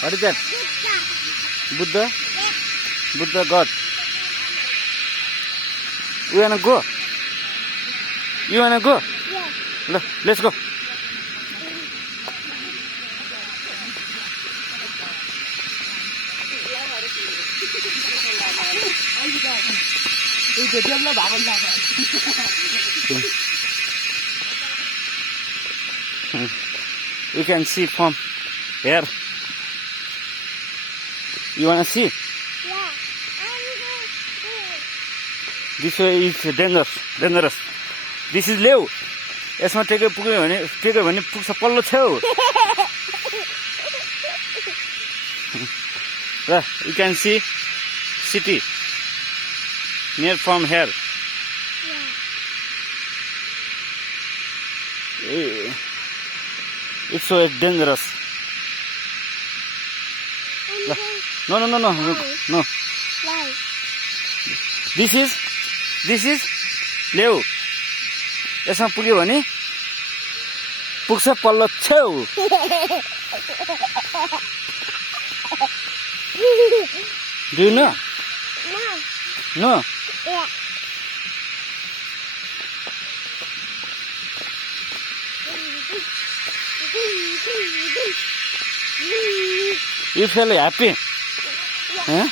What is that? Buddha? Buddha God. We wanna go? You wanna go? Yeah. Let's go. You can see from here. You wanna see? Yeah. This way is dangerous. This is Leo. यसमा टेके पुग्यो भने पुग्छ पल्लो छेउ. You can see city near from here. Yeah. It's so dangerous. No. Why? This is Leo. यसमा पुग्यो भने पुग्छ पल्लो छेउ. Do you know? No. No. Yeah. You feel happy? Huh? Yeah.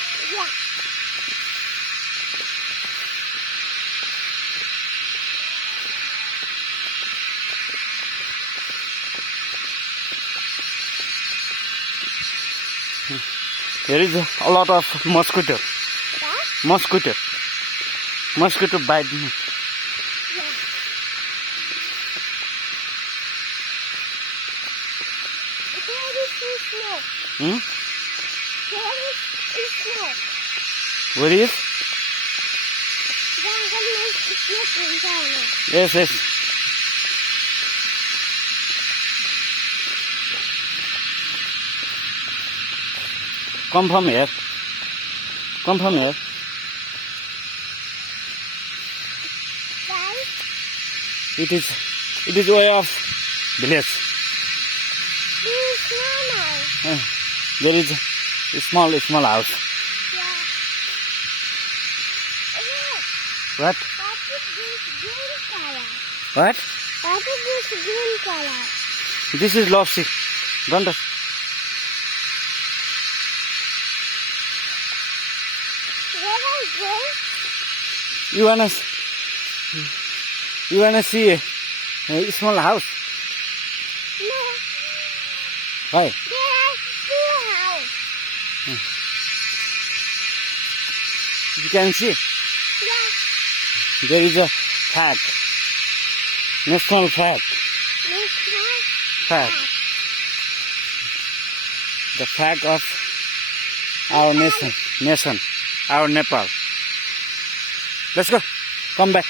There is a lot of mosquito. What? Mosquito bite me. Yeah. Where is the snow? Hmm? Where is the snow? Where is? Yes. Come from here. Why? It is way of village. There is snow now. There is a small house. Yeah. Look, What? what is this green color? What? What is this green color? This is lopsy. Don't. Where I go? You wanna see a small house? No. Why? There are two houses. You can see. Yeah. There is a flag. National flag. Flag. The flag of our nation. Our Nepal. Let's go. Come back.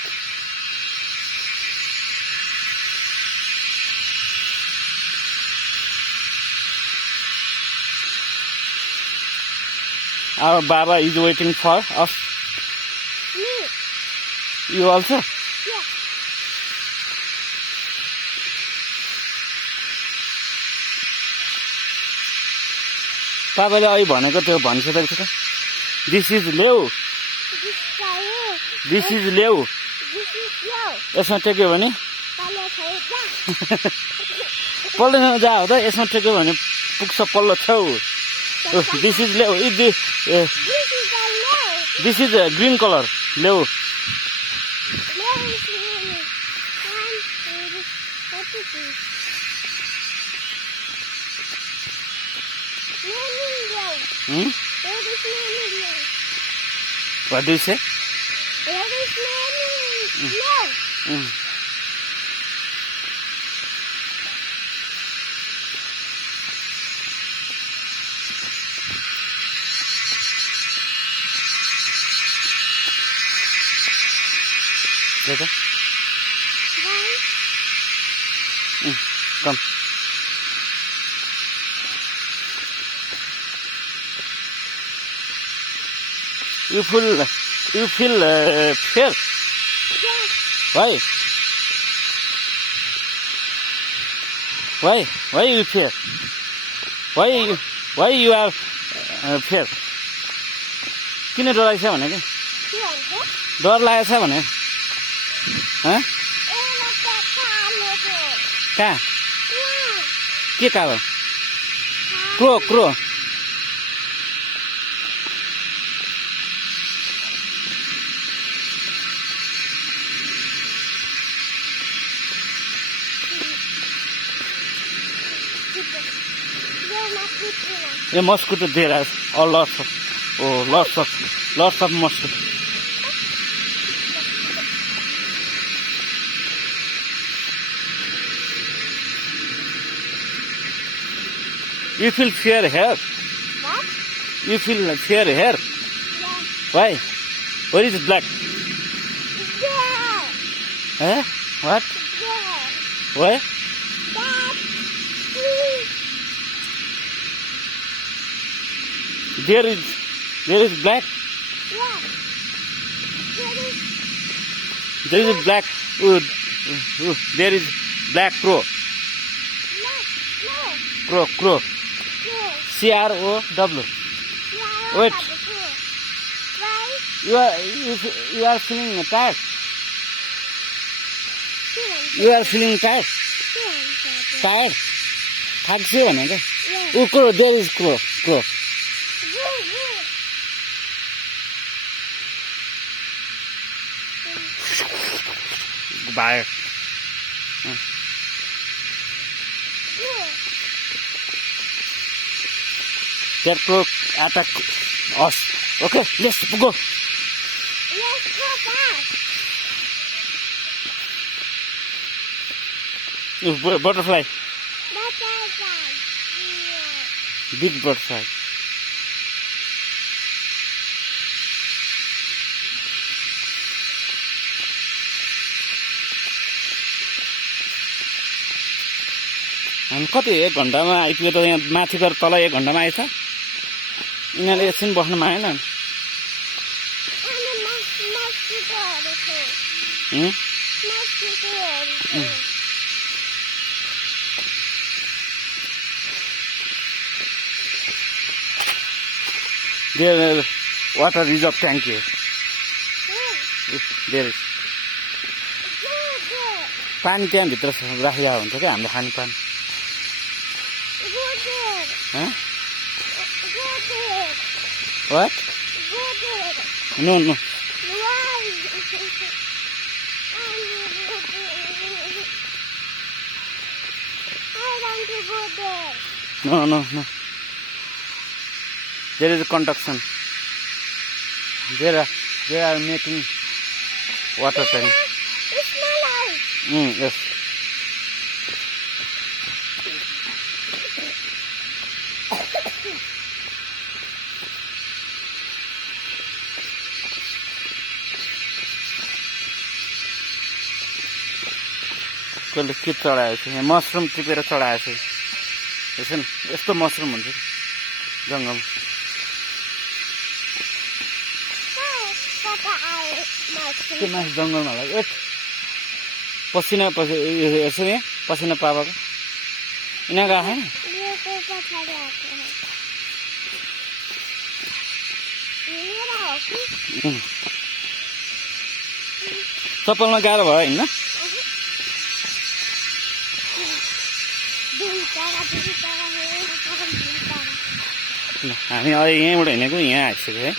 Our Baba is waiting for us. Me. You also? Yeah. तपाईँले अहिले भनेको त्यो भनिसकेको छ त. This is Leo. This is fire. This is Leo. This is slow. यसमा टेक्यो भने Palo खाइजा. पल्लोसँग जा हो त. यसमा टेक्यो भने पुग्छ पल्लो छेउ. This is Leo. This is a low. This is a green color. Leo. Low is really. What is this? Morning low. Hmm? Where is morning low? What do you say? Where is morning low? Later. Why? Come. You feel fear? Yeah. Why? Why you fear? Why Why you are fear? किन डराइछ भने कि के भन्छ डर लागेछ भने हँ ए म त खालेको कहाँ यहाँ के कहाँ हो क्रो क्रो यो माथि a mosquito there are all lots of lots of mosquito. You feel fear here? What? You feel fear here? Yeah. Why? Where is black? There. Eh? What? There. Why? That. There is black. Yeah. There is There is black. There is black crow. no. Crow. No. CROW. Yeah. Wait. Why? You are feeling tired. Here. You are feeling tired. Here. Tired. थाक्छु भने क्या Yeah. crow. There is crow. Go. Bye. Go. That crow attack us. Okay, let's go. Let's go fast. Butterfly. Butterfly. Big butterfly. हामी कति 1 घन्टामा आइपुग्यो त यहाँ माथि गएर तल 1 घन्टामा आएछ यिनीहरूले एकछिन बस्न मागेन अनि मस्किटोहरू थियो हुँ? मस्किटोहरू थियो There water reserve tank here. There is. पानी त्यहाँभित्र राखेको हुन्छ क्या हाम्रो खाने पानी Huh? What? No. No. There is a conduction. They are making water tank. Yes. कसले के चढाएको छ यहाँ मसरुम टिपेर चढाएको छ हेर्छ नि यस्तो मसरुम हुन्छ जङ्गलमा के मासु जङ्गलमा होला ए पसिना हेर्छ नि पसिना पापाको यिनीहरूको आएन चप्पलमा गाह्रो भयो होइन हामी अहिले यहीँबाट हिँडेको यहाँ आइसक्यो है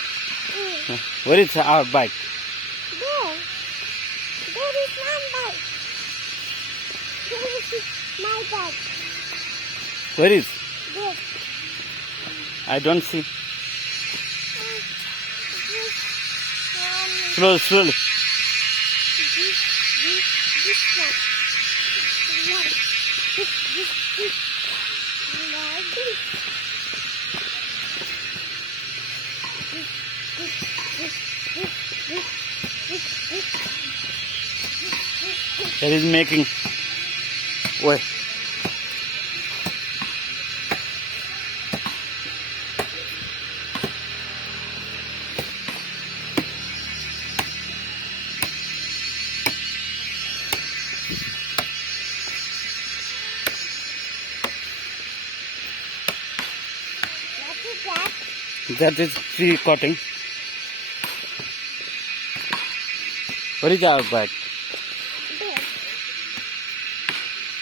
Where is our bike? There is one bike. This is my bike. Where is? This. I don't see. This one. Slowly. This one. Like this. Like this. That is making way. that? That is tree cutting. What is our bag?